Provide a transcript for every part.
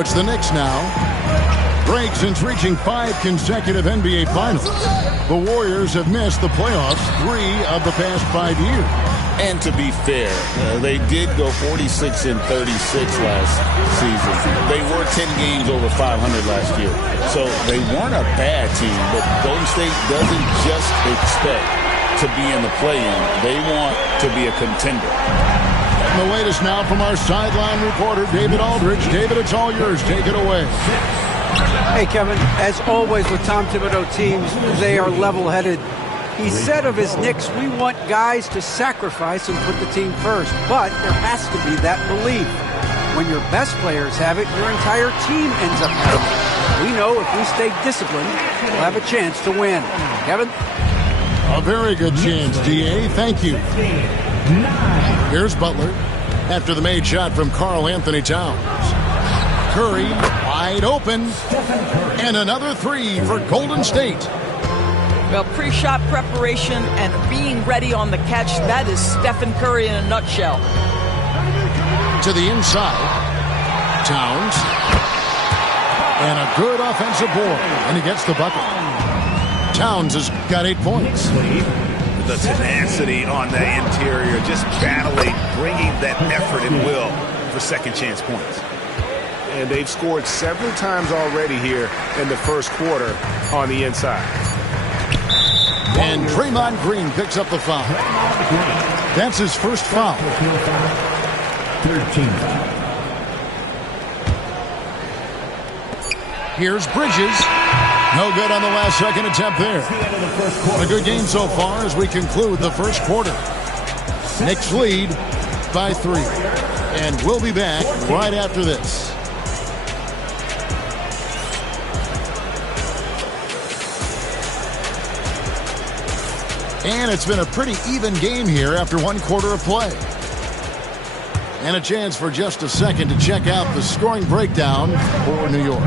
So it's the Knicks now. Break since reaching 5 consecutive NBA Finals. The Warriors have missed the playoffs 3 of the past 5 years. And to be fair, they did go 46 and 36 last season. They were 10 games over 500 last year. So they weren't a bad team, but Golden State doesn't just expect to be in the play-in. They want to be a contender. And the latest now from our sideline reporter, David Aldridge. David, it's all yours. Take it away. Hey, Kevin, as always with Tom Thibodeau teams, they are level-headed. He said of his Knicks, we want guys to sacrifice and put the team first. But there has to be that belief. When your best players have it, your entire team ends up having it. We know if we stay disciplined, we'll have a chance to win. Kevin? A very good chance, D.A. Thank you. Here's Butler after the made shot from Karl Anthony Towns. Curry wide open. And another 3 for Golden State. Well, pre-shot preparation and being ready on the catch, that is Stephen Curry in a nutshell. To the inside. Towns. And a good offensive board. And he gets the bucket. Towns has got 8 points. The tenacity on the interior, just battling, bringing that effort and will for second chance points. And they've scored several times already here in the first quarter on the inside. And Draymond Green picks up the foul. That's his first foul. 13. Here's Bridges. No good on the last second attempt there. A good game so far as we conclude the first quarter. Knicks lead by 3. And we'll be back right after this. And it's been a pretty even game here after 1 quarter of play. And a chance for just a second to check out the scoring breakdown for New York.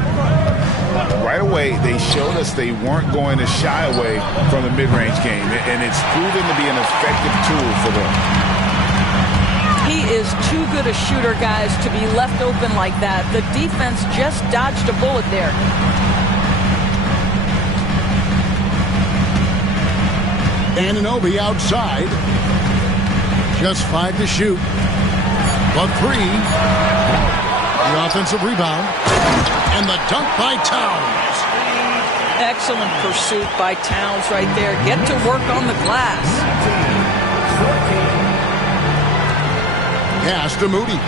Right away, they showed us they weren't going to shy away from the mid-range game, and it's proven to be an effective tool for them. He is too good a shooter, guys, to be left open like that. The defense just dodged a bullet there. Anunoby outside. Just 5 to shoot. But 3. The offensive rebound. And the dunk by Towns. Excellent pursuit by Towns right there. Get to work on the glass. Pass to Moody.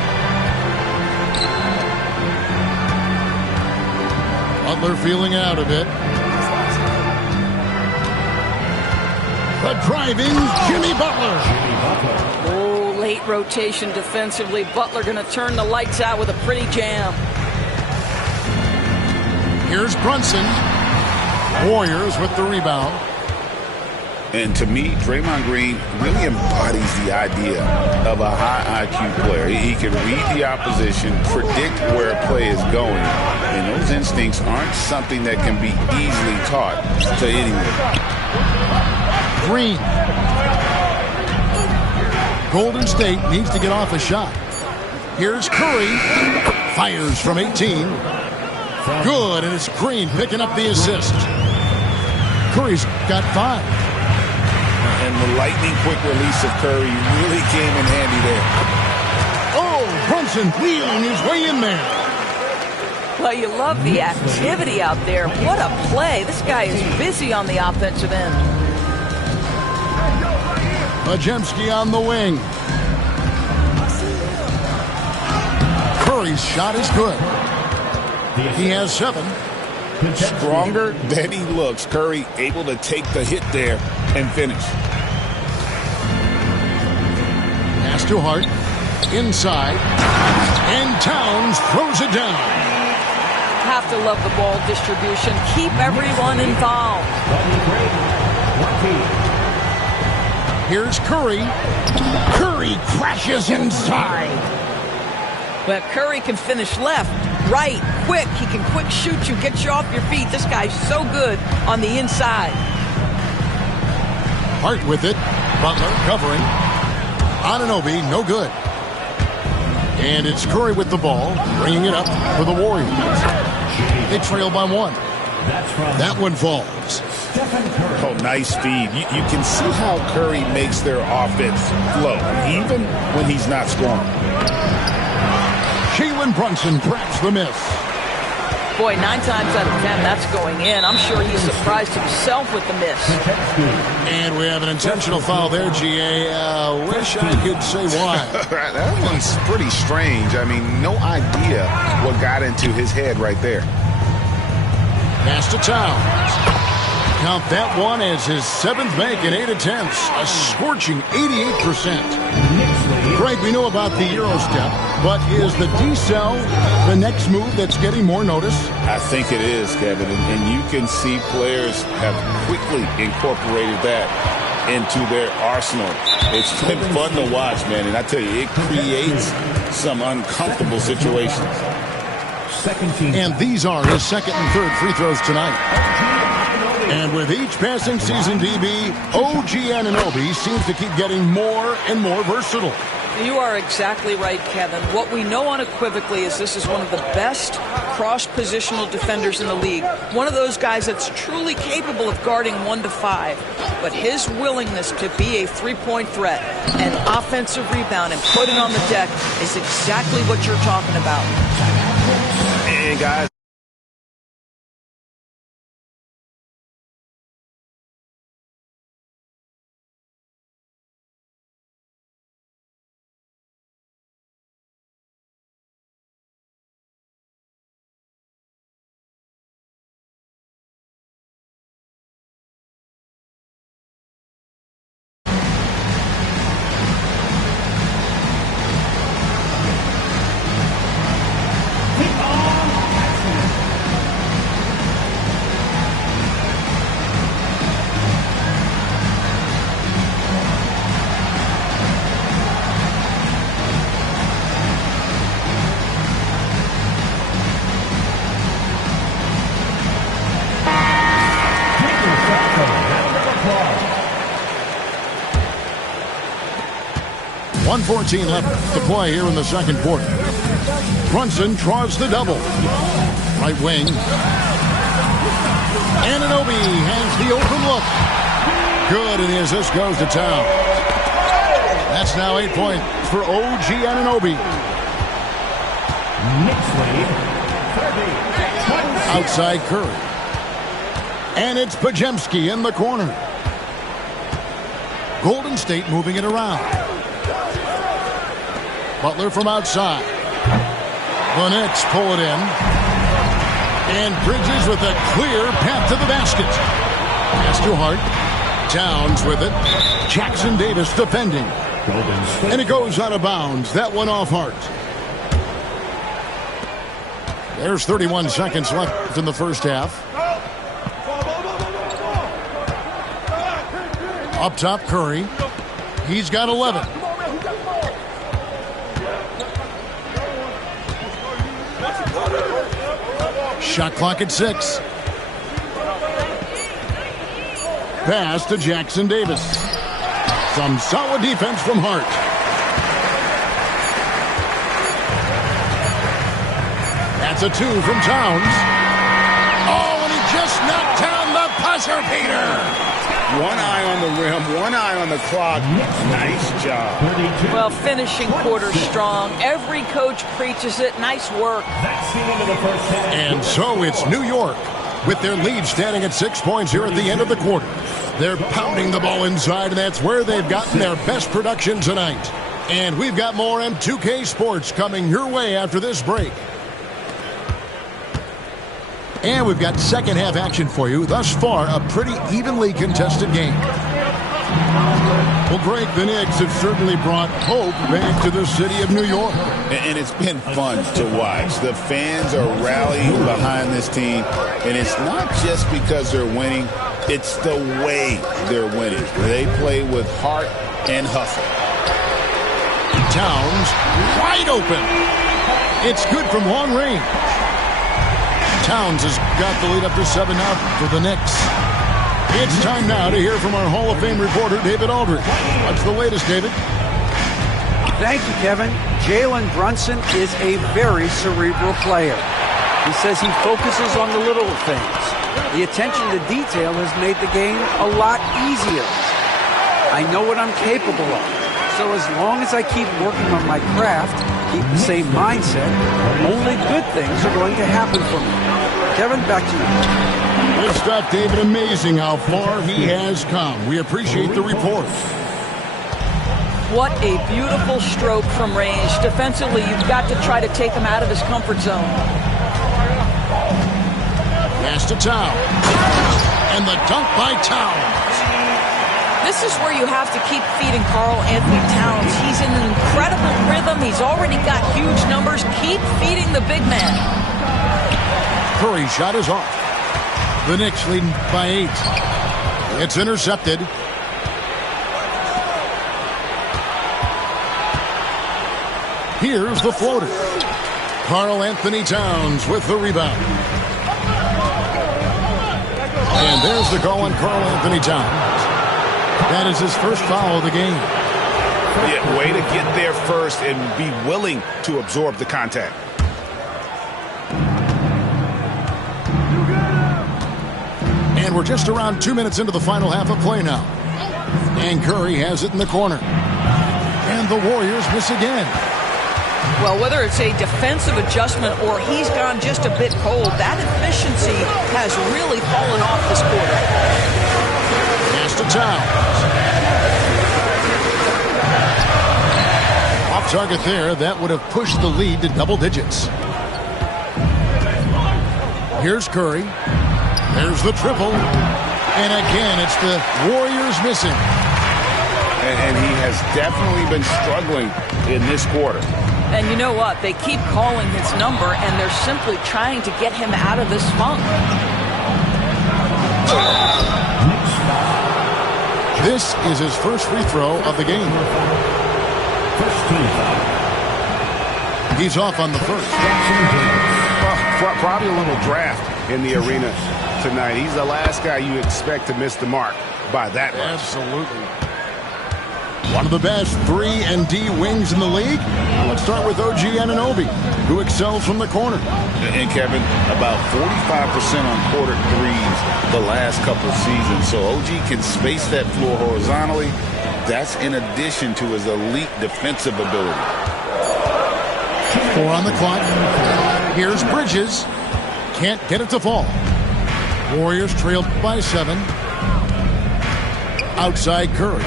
Butler feeling out a bit. The driving Jimmy Butler. Oh, late rotation defensively. Butler going to turn the lights out with a pretty jam. Here's Brunson. Warriors with the rebound. And to me, Draymond Green really embodies the idea of a high IQ player. He can read the opposition, predict where a play is going, and those instincts aren't something that can be easily taught to anyone. Green. Golden State needs to get off a shot. Here's Curry. Fires from 18. Good, and it's Green picking up the assist. Curry's got 5. And the lightning-quick release of Curry really came in handy there. Oh, Brunson wheeling his way in there. Well, you love the activity out there. What a play. This guy is busy on the offensive end. Majemski on the wing. Curry's shot is good. He has 7. Stronger than he looks. Curry able to take the hit there and finish. Pass to Hart. Inside. And Towns throws it down. Have to love the ball distribution. Keep everyone involved. Here's Curry. Curry crashes inside. But Curry can finish left, right, quick. He can quick shoot you, get you off your feet. This guy's so good on the inside. Hart with it. Butler covering. Anunoby, no good. And it's Curry with the ball, bringing it up for the Warriors. They trail by 1. That one falls. Oh, nice feed. You can see how Curry makes their offense flow, even when he's not scoring. Jalen Brunson cracks the miss. Boy, 9 times out of 10, that's going in. I'm sure he's surprised himself with the miss. And we have an intentional foul there, GA. Wish I could say why. That one's pretty strange. I mean, no idea what got into his head right there. Pass to Towns. Count that one as his 7th make in 8 attempts. A scorching 88%. Greg, we know about the Euro step, but is the decel the next move that's getting more notice? I think it is, Kevin, and you can see players have quickly incorporated that into their arsenal. It's been fun to watch, man, and I tell you, it creates some uncomfortable situations. And these are his 2nd and 3rd free throws tonight. And with each passing season, DB, OG Anunoby seems to keep getting more and more versatile. You are exactly right, Kevin. What we know unequivocally is this is one of the best cross-positional defenders in the league. One of those guys that's truly capable of guarding 1 to 5. But his willingness to be a three-point threat, an offensive rebound, and put it on the deck is exactly what you're talking about. And guys, .114 left to play here in the 2nd quarter. Brunson draws the double. Right wing. Anunoby has the open look. Good, and the assist goes to Towns. That's now 8 points for OG Anunoby. Outside Curry. And it's Pajemski in the corner. Golden State moving it around. Butler from outside. The Knicks pull it in. And Bridges with a clear path to the basket. Pass to Hart. Towns with it. Jackson Davis defending. And it goes out of bounds. That one off Hart. There's 31 seconds left in the first half. Up top, Curry. He's got 11. Shot clock at 6. Pass to Jackson Davis. Some solid defense from Hart. That's a 2 from Towns. Oh, and he just knocked down the buzzer beater. One eye on the rim, one eye on the clock. Nice job. Well, finishing quarter strong. Every coach preaches it. Nice work. And so it's New York with their lead standing at 6 points here at the end of the quarter. They're pounding the ball inside, and that's where they've gotten their best production tonight. And we've got more M2K Sports coming your way after this break. And we've got second half action for you. Thus far, a pretty evenly contested game. Well, Greg, the Knicks have certainly brought hope back to the city of New York. And it's been fun to watch. The fans are rallying behind this team. And it's not just because they're winning. It's the way they're winning. They play with heart and hustle. Towns wide open. It's good from long range. Towns has got the lead up to 7 now for the Knicks. It's time now to hear from our Hall of Fame reporter, David Aldridge. What's the latest, David? Thank you, Kevin. Jalen Brunson is a very cerebral player. He says he focuses on the little things. The attention to detail has made the game a lot easier. I know what I'm capable of. So as long as I keep working on my craft, keep the same mindset, only good things are going to happen for me. Kevin, back to you. Good stuff, David. Amazing how far he has come. We appreciate the report. What a beautiful stroke from range. Defensively, you've got to try to take him out of his comfort zone. Pass to Towns. And the dunk by Towns. This is where you have to keep feeding Karl Anthony Towns. He's in an incredible rhythm. He's already got huge numbers. Keep feeding the big man. Curry's shot is off. The Knicks leading by 8. It's intercepted. Here's the floater. Karl Anthony Towns with the rebound. And there's the call on Karl Anthony Towns. That is his first foul of the game. Yeah, way to get there first and be willing to absorb the contact. And we're just around 2 minutes into the final half of play now. And Curry has it in the corner. And the Warriors miss again. Well, whether it's a defensive adjustment or he's gone just a bit cold, that efficiency has really fallen off this quarter. Pass to Towns. Off target there. That would have pushed the lead to double digits. Here's Curry. There's the triple. And again, it's the Warriors missing. And he has definitely been struggling in this quarter. And you know what? They keep calling his number, and they're simply trying to get him out of this funk. This is his first free throw of the game. He's off on the first. Probably a little draft in the arena tonight. He's the last guy you expect to miss the mark by that much. Absolutely. One of the best 3-and-D wings in the league. Let's start with OG Anunoby, who excels from the corner. And Kevin, about 45% on quarter threes the last couple of seasons. So OG can space that floor horizontally. That's in addition to his elite defensive ability. 4 on the clock. Here's Bridges. Can't get it to fall. Warriors trailed by 7. Outside Curry.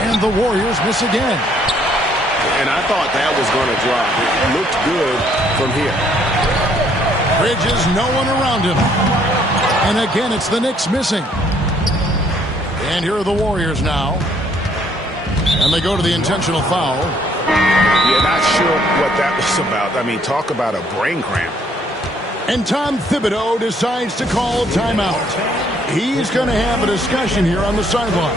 And the Warriors miss again. And I thought that was going to drop. It looked good from here. Bridges, no one around him. And again, it's the Knicks missing. And here are the Warriors now. And they go to the intentional foul. Yeah, not sure what that was about. I mean, talk about a brain cramp. And Tom Thibodeau decides to call a timeout. He's going to have a discussion here on the sideline.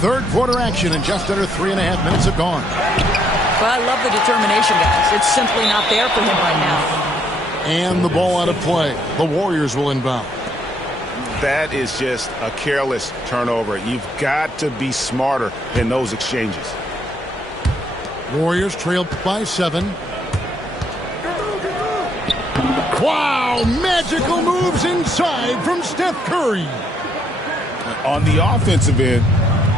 Third quarter action, and just under 3.5 minutes have gone. But I love the determination, guys. It's simply not there for him right now. And the ball out of play. The Warriors will inbound. That is just a careless turnover. You've got to be smarter in those exchanges. Warriors trailed by 7. Wow, magical moves inside from Steph Curry. On the offensive end,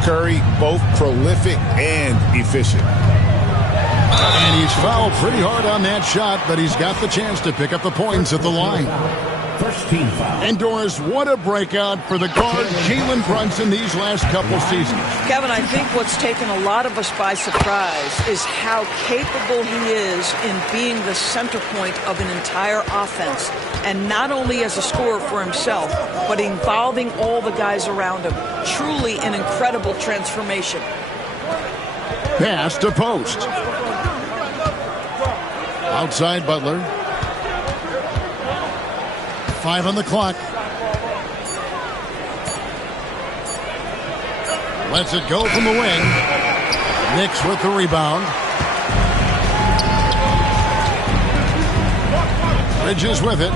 Curry both prolific and efficient. And he's fouled pretty hard on that shot, but he's got the chance to pick up the points at the line. First team foul. And Doris, what a breakout for the guard Jalen Brunson these last couple seasons. Kevin, I think what's taken a lot of us by surprise is how capable he is in being the center point of an entire offense. And not only as a scorer for himself, but involving all the guys around him. Truly an incredible transformation. Pass to Post. Outside Butler. 5 on the clock. Lets it go from the wing. Knicks with the rebound. Bridges with it.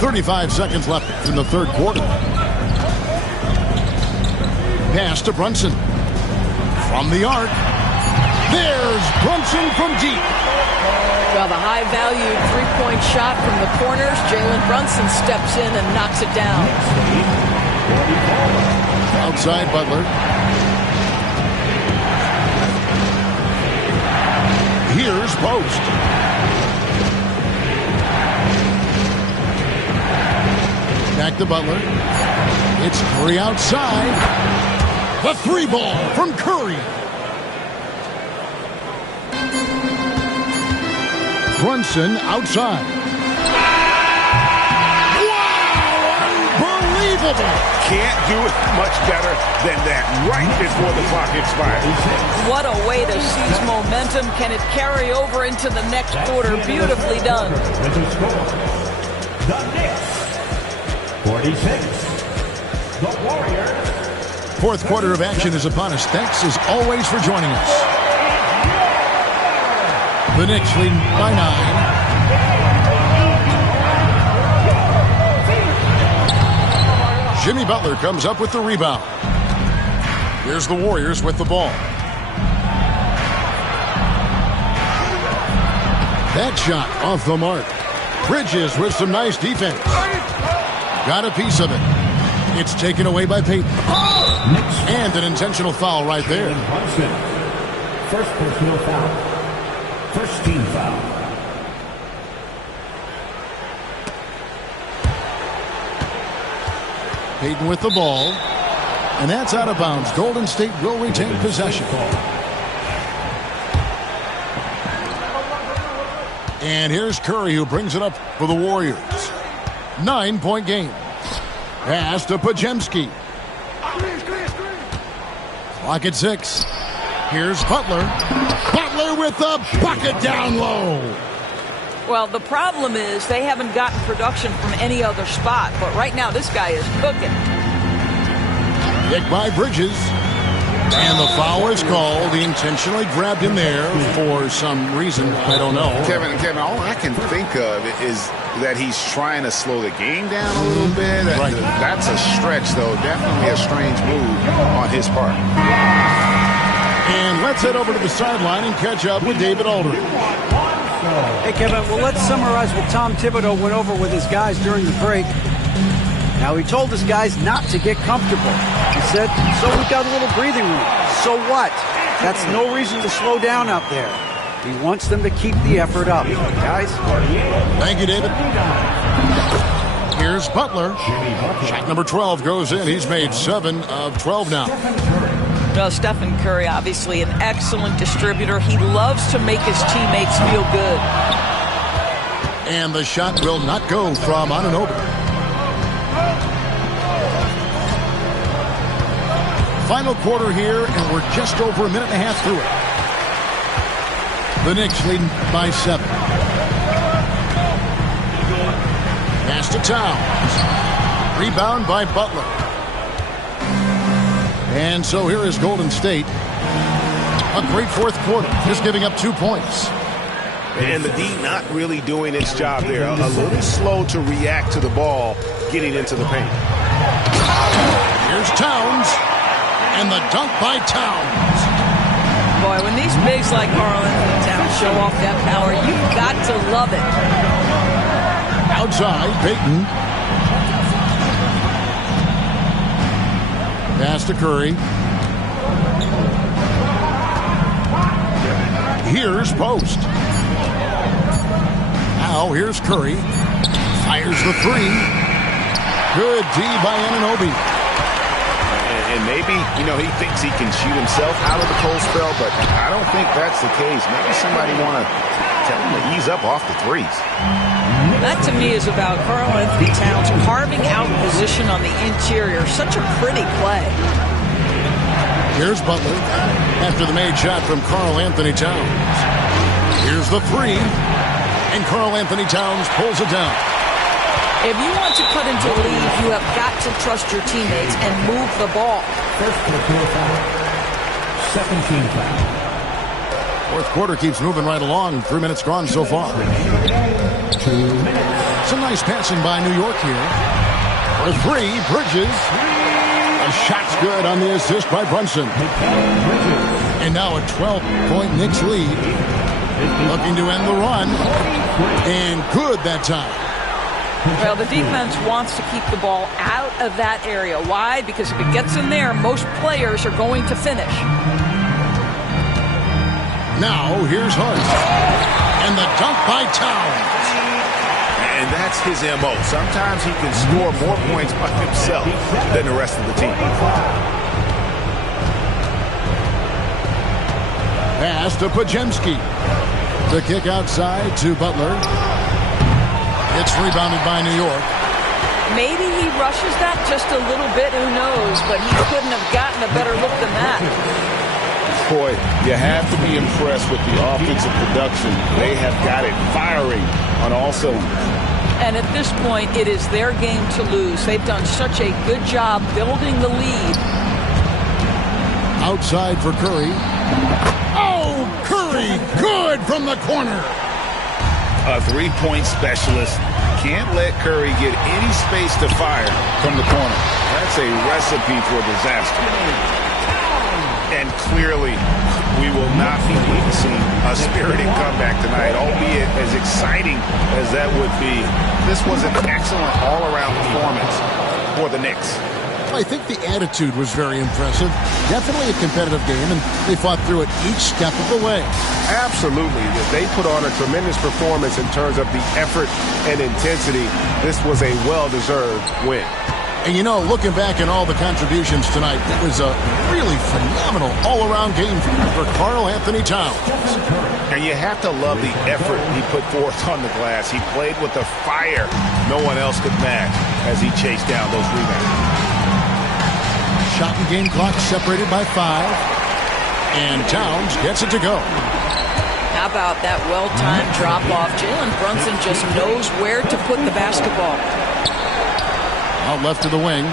35 seconds left in the third quarter. Pass to Brunson. From the arc. There's Brunson from deep. Well, the high-valued three-point shot from the corners. Jalen Brunson steps in and knocks it down. Outside Butler. Here's Post. Back to Butler. It's Curry outside. The three ball from Curry. Brunson outside. Wow! Unbelievable! Can't do it much better than that right before the clock expires. What a way to seize momentum. Can it carry over into the next quarter? Beautifully done. With the score, the Knicks, 46. The Warriors. Fourth quarter of action is upon us. Thanks as always for joining us. The Knicks lead by 9. Jimmy Butler comes up with the rebound. Here's the Warriors with the ball. That shot off the mark. Bridges with some nice defense. Got a piece of it. It's taken away by Payton. And an intentional foul right there. First personal foul. First team foul. Payton with the ball. And that's out of bounds. Golden State will retain possession. And here's Curry who brings it up for the Warriors. 9-point game. Pass to Podziemski. Clock at 6. Here's Butler. Butler with the bucket down low. Well, the problem is they haven't gotten production from any other spot. But right now, this guy is cooking. Kick by Bridges. And the foul is called. He intentionally grabbed him there for some reason. I don't know. Kevin, all I can think of is that he's trying to slow the game down a little bit. Right. That's a stretch, though. Definitely a strange move on his part. And let's head over to the sideline and catch up with David Aldridge. Hey, Kevin, well, let's summarize what Tom Thibodeau went over with his guys during the break. Now, he told his guys not to get comfortable. He said, so we've got a little breathing room. So what? That's no reason to slow down out there. He wants them to keep the effort up. Guys? Thank you, David. Here's Butler. Shot number 12 goes in. He's made 7 of 12 now. Well, Stephen Curry, obviously an excellent distributor. He loves to make his teammates feel good. And the shot will not go from Anunoby. Final quarter here, and we're just over a minute and a half through it. The Knicks leading by 7. Pass to Towns. Rebound by Butler. And so here is Golden State. A great fourth quarter, just giving up 2 points. And the D not really doing its job there. A little slow to react to the ball getting into the paint. Here's Towns. And the dunk by Towns. Boy, when these bigs like Carl Towns show off that power, you've got to love it. Outside, Payton. Pass to Curry. Here's Post. Now here's Curry. Fires the 3. Good D by Anunoby. And maybe, he thinks he can shoot himself out of the cold spell, but I don't think that's the case. Maybe somebody want to tell him to ease up off the threes. That, to me, is about Karl Anthony Towns carving out position on the interior. Such a pretty play. Here's Butler after the made shot from Karl Anthony Towns. Here's the 3. And Karl Anthony Towns pulls it down. If you want to cut into a lead, you have got to trust your teammates and move the ball. First personal foul. Second team foul. Fourth quarter keeps moving right along. 3 minutes gone so far. 2 minutes. Some nice passing by New York here. For three, Bridges. A shot's good on the assist by Brunson. And now a 12-point Knicks lead. Looking to end the run. And good that time. Well, the defense wants to keep the ball out of that area. Why? Because if it gets in there, most players are going to finish. Now, here's Hunt. And the dunk by Towns. And that's his M.O. Sometimes he can score more points by himself than the rest of the team. Pass to Pajemski. The kick outside to Butler. It's rebounded by New York. Maybe he rushes that just a little bit, who knows, but he couldn't have gotten a better look than that. Boy, you have to be impressed with the offensive production. They have got it firing on all cylinders. And at this point, it is their game to lose. They've done such a good job building the lead. Outside for Curry. Oh, Curry, good from the corner. A three-point specialist can't let Curry get any space to fire from the corner. That's a recipe for disaster. And clearly, we will not be witnessing a spirited comeback tonight, albeit as exciting as that would be. This was an excellent all-around performance for the Knicks. I think the attitude was very impressive. Definitely a competitive game, and they fought through it each step of the way. Absolutely. They put on a tremendous performance in terms of the effort and intensity. This was a well-deserved win. And, you know, looking back at all the contributions tonight, it was a really phenomenal all-around game for Karl Anthony Towns. And you have to love the effort he put forth on the glass. He played with a fire no one else could match as he chased down those rebounds. Shot and game clock separated by 5. And Towns gets it to go. How about that well-timed drop-off? Jalen Brunson just knows where to put the basketball. Out left to the wing.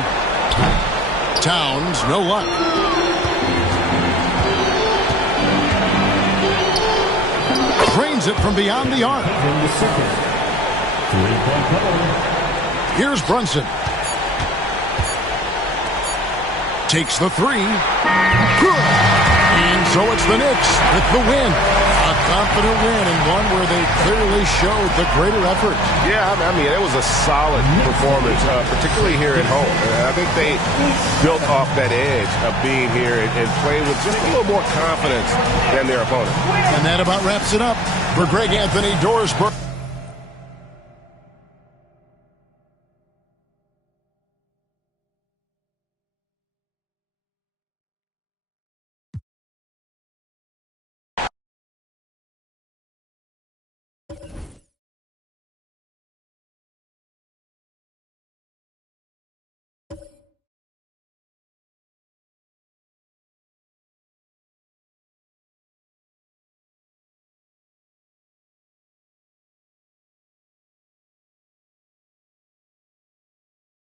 Towns, no luck. Drains it from beyond the arc. Here's Brunson. Takes the three. Good. And so it's the Knicks with the win. A confident win, and one where they clearly showed the greater effort. Yeah, I mean, it was a solid performance, particularly here at home. And I think they built off that edge of being here and played with just a little more confidence than their opponent. And that about wraps it up. For Greg Anthony, Doris Burke.